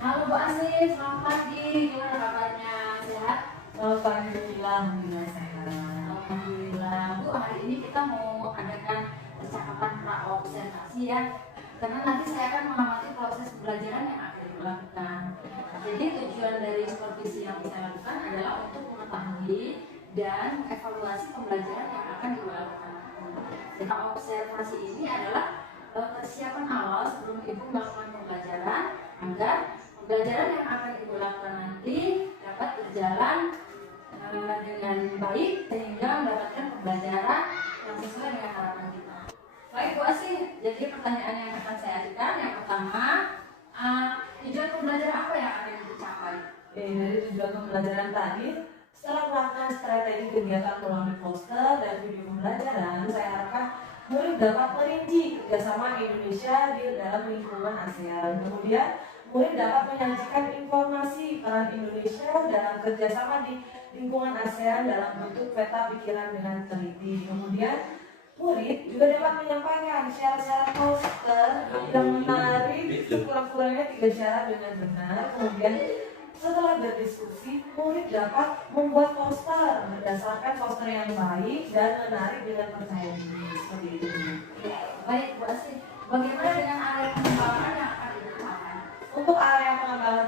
Halo Bu Asih, selamat pagi. Gimana kabarnya? Sehat? Selamat pagi, alhamdulillah sehat. Alhamdulillah. Bu, hari ini kita mau adakan percakapan pra-observasi ya. Karena nanti saya akan mengamati proses pembelajaran yang akan dilakukan. Jadi tujuan dari supervisi yang saya lakukan adalah untuk mengetahui dan evaluasi pembelajaran yang akan dilakukan. Jadi observasi ini adalah persiapan awal sebelum Ibu melakukan pembelajaran agar pembelajaran yang akan Ibu lakukan nanti dapat berjalan dengan baik sehingga mendapatkan pembelajaran yang sesuai dengan harapan kita. Baik Bu Asih, jadi pertanyaan yang akan saya ajukan yang pertama, tujuan pembelajaran apa yang akan dicapai? Dari tujuan pembelajaran tadi, setelah melakukan strategi kegiatan melalui poster dan video pembelajaran, saya harapkan murid dapat merinci kerjasama Indonesia di dalam lingkungan ASEAN. Kemudian, murid dapat menyajikan informasi peran Indonesia dalam kerjasama di lingkungan ASEAN dalam bentuk peta pikiran dengan teliti. Kemudian, murid juga dapat menyampaikan syarat-syarat poster yang menarik sekurang-kurangnya 3 syarat dengan benar. Kemudian, setelah berdiskusi, murid dapat membuat poster berdasarkan poster yang baik dan menarik dengan percaya diri. Seperti itu. Baik Bu Asih, bagaimana dengan area pengembangan yang akan dilakukan? Untuk area pengembangan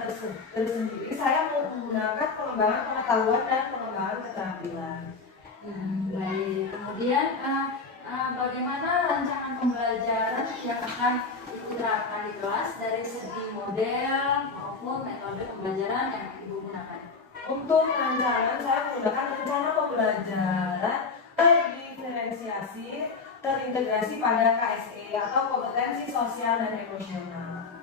tersendiri, saya menggunakan pengembangan pengetahuan dan pengembangan keterampilan. Baik, kemudian bagaimana rancangan pembelajaran yang akan diterapkan di kelas dari segi model maupun metode pembelajaran yang Ibu gunakan? Untuk rancangan, saya menggunakan rencana pembelajaran terdiferensiasi, terintegrasi pada KSE atau kompetensi sosial dan emosional.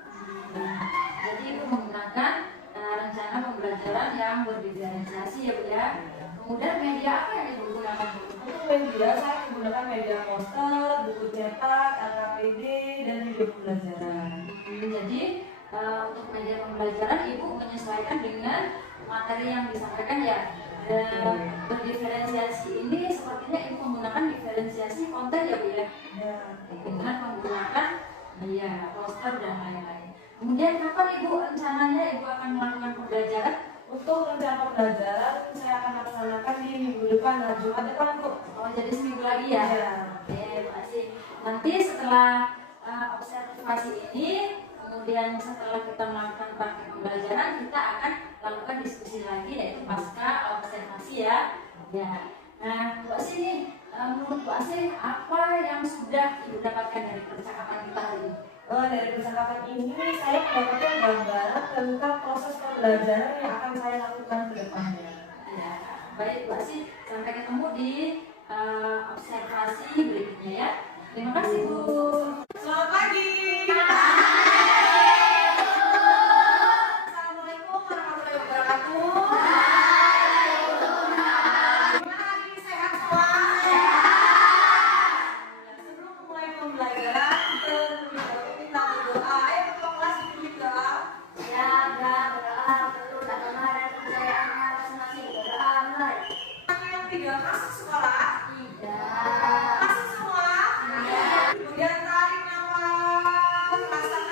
Jadi Ibu menggunakan rencana pembelajaran yang berdiferensiasi ya Bu ya. Kemudian media apa yang Ibu gunakan Bu? Untuk media, saya menggunakan media poster, buku cetak, LKPD, dan video pembelajaran. Jadi untuk media pembelajaran Ibu menyesuaikan dengan materi yang disampaikan ya. Berdiferensiasi ini sepertinya Ibu menggunakan diferensiasi konten ya Bu ya. Dengan menggunakan ya poster dan lain-lain. Kemudian kapan Ibu rencananya Ibu akan melakukan pembelajaran? Untuk rencana pembelajaran, saya akan laksanakan di minggu depan, Jumat depan Bu. Oh jadi seminggu lagi ya? Oke, terima kasih. Nanti setelah observasi ini, kemudian setelah kita melakukan praktik pembelajaran, kita akan lakukan diskusi lagi yaitu pasca observasi ya. Nah Bu Asih nih, menurut Bu Asih apa yang sudah Ibu dapatkan dari percakapan kita hari ini? Dari percakapan ini, saya mendapatkan gambaran tentang proses pembelajaran yang akan saya lakukan ke depannya. Ya, baik Bu Asih, sampai ketemu di observasi berikutnya ya. Terima kasih Bu. Selamat pagi. Assalamualaikum warahmatullahi wabarakatuh. Gimana hari ini, sehat semua? Sebelum mulai pembelajaran, kita berdoa. Ayo ketua kelas ikut berdoa. Ya, berdoa perlu dan kemarin percayaannya masing-masing berdoa mulai. Yang tidak masuk sekolah. Tidak. Masuk semua. Iya. Kemudian tarik nafas, rasakan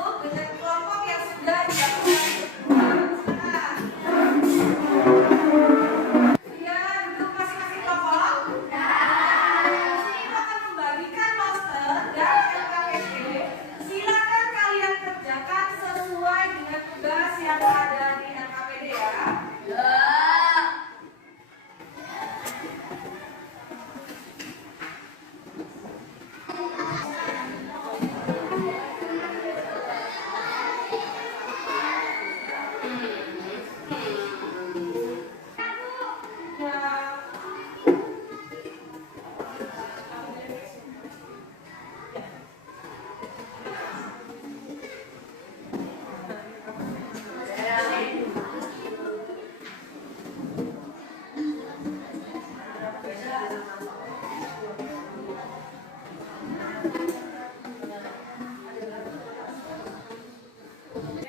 duduk dengan kelompok yang sudah dilakukan. Silakan. Ya, duduk masing-masing kelompok. Ini akan membagikan poster dan LKPD. Silakan kalian kerjakan sesuai dengan tugas yang ada di LKPD ya.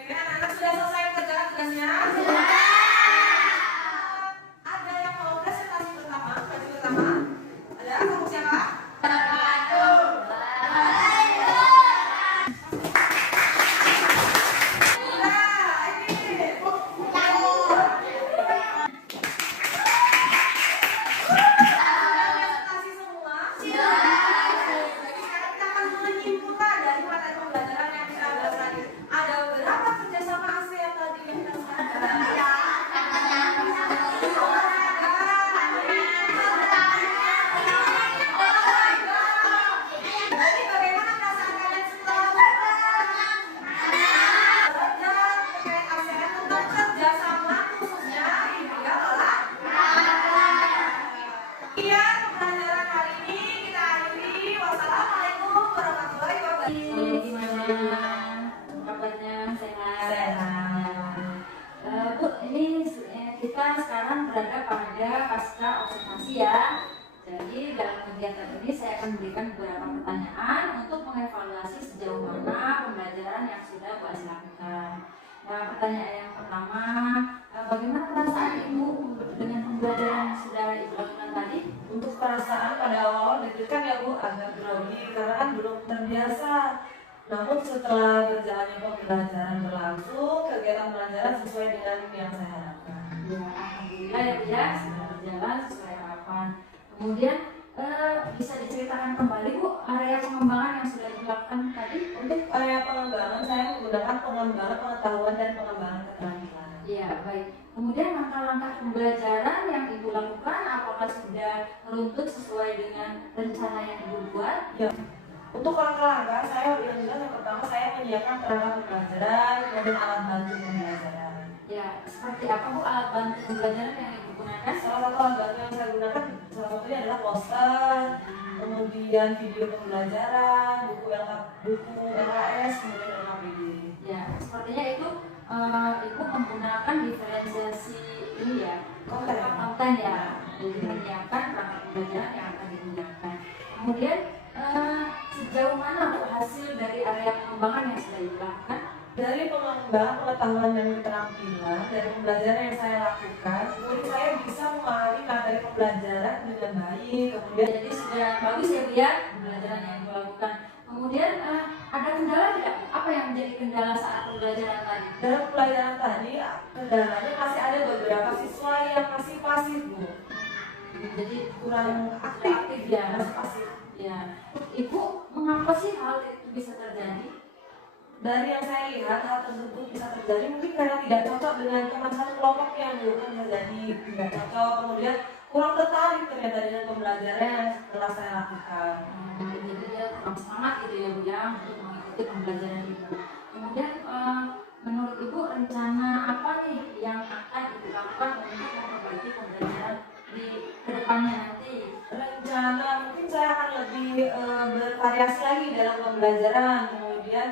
Anak-anak sudah selesai mengerjakan tugasnya? Ada yang mau presentasi pertama? Baju pertama? Ada? Kamu siapa? Nah, ini. Presentasi semua? Jadi sekarang kita akan menyimpulkan dari materi pembelajaran yang kita bahas tadi. Ada berapa kerjasama ASEAN tadi yang kita Jadi bagaimana perasaan kalian setelah belajar terkait ASEAN tentang kerjasama khususnya ya Sekian pembelajaran hari ini kita akhiri. Wassalamualaikum warahmatullahi wabarakatuh. Gimana kabarnya, sehat? Sehat. Bu, ini kita sekarang berada pada pasca observasi ya. Jadi dalam kegiatan ini saya akan memberikan beberapa pertanyaan untuk mengevaluasi sejauh mana pembelajaran yang sudah Bu Asi lakukan. Nah, pertanyaan yang pertama, bagaimana perasaan Ibu dengan pembelajaran yang sudah Ibu lakukan tadi? Untuk perasaan pada awal deg-degan ya Bu, agak grogi karena kan belum terbiasa. Namun setelah berjalannya pembelajaran berlangsung, kegiatan pembelajaran sesuai dengan yang saya harapkan. Ya, alhamdulillah ya Bu ya, sudah berjalan sesuai harapan. Kemudian bisa diceritakan kembali Bu area pengembangan yang sudah dilakukan tadi? Untuk area pengembangan, saya menggunakan pengembangan pengetahuan dan pengembangan keterampilan. Iya, baik. Kemudian langkah-langkah pembelajaran yang Ibu lakukan apakah sudah runtut sesuai dengan rencana yang Ibu buat? Ya. Untuk langkah-langkah, saya yang jelas yang pertama saya menyiapkan perangkat pembelajaran, kemudian alat bantu pembelajaran. Ya, seperti apa Bu alat bantu pembelajaran yang Ibu gunakan? Salah satu alat bantu yang saya gunakan salah satunya adalah poster, kemudian video pembelajaran, buku LKS, kemudian LKPD. Ya, sepertinya itu Ibu menggunakan diferensiasi ini ya, konten ya, jadi menyiapkan perangkat pembelajaran yang akan digunakan. Kemudian sejauh mana Bu hasil dari area pengembangan yang sudah dilakukan? Dari pengembangan pengetahuan dan keterampilan dari pembelajaran yang saya lakukan, murid saya bisa memahami materi pembelajaran dengan baik. Kemudian Jadi sudah bagus ya Bu ya pembelajaran yang Ibu lakukan. Kemudian ada kendala tidak? Apa yang menjadi kendala saat pembelajaran tadi? dalam pembelajaran tadi, kendalanya masih ada beberapa siswa yang masih pasif Bu, Jadi kurang aktif ya. masih pasif. Ya, Ibu mengapa sih hal itu bisa terjadi? Dari yang saya lihat hal tersebut bisa terjadi mungkin karena tidak cocok dengan teman satu kelompoknya Bu, kan bisa jadi tidak cocok, kemudian kurang tertarik ternyata dengan pembelajaran yang telah saya lakukan. Jadi dia kurang semangat gitu ya Bu ya untuk mengikuti pembelajaran Ibu. Kemudian menurut Ibu rencana apa nih yang akan Ibu lakukan untuk memperbaiki pembelajaran di kedepannya nanti? Rencana mungkin saya akan lebih bervariasi lagi dalam pembelajaran, kemudian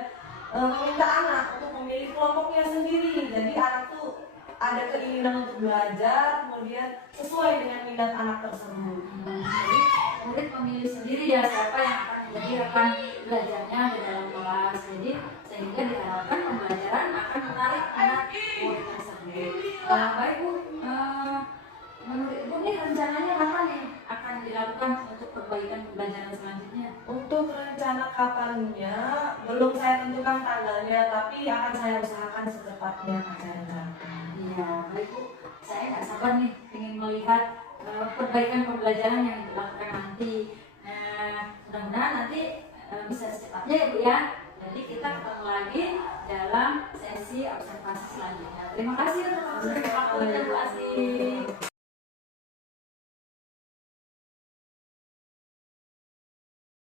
meminta anak untuk memilih kelompoknya sendiri. Jadi anak tuh ada keinginan untuk belajar, kemudian sesuai dengan minat anak tersebut. Jadi murid memilih sendiri ya siapa yang akan menjadi rekan belajarnya di dalam kelas. Jadi sehingga diharapkan pembelajaran akan menarik anak murid tersebut. Baik Bu, menurut Ibu nih rencananya kapan nih akan dilakukan untuk perbaikan pembelajaran selanjutnya? Untuk rencana kapannya belum belum saya tentukan tanggalnya, tapi akan saya usahakan secepatnya acaranya. Iya, baik Bu. Saya nggak sabar nih ingin melihat perbaikan pembelajaran yang dilakukan nanti. Mudah-mudahan nanti bisa secepatnya ya Bu ya. Jadi kita ketemu lagi dalam sesi observasi selanjutnya. Terima kasih untuk waktunya Bu Asih.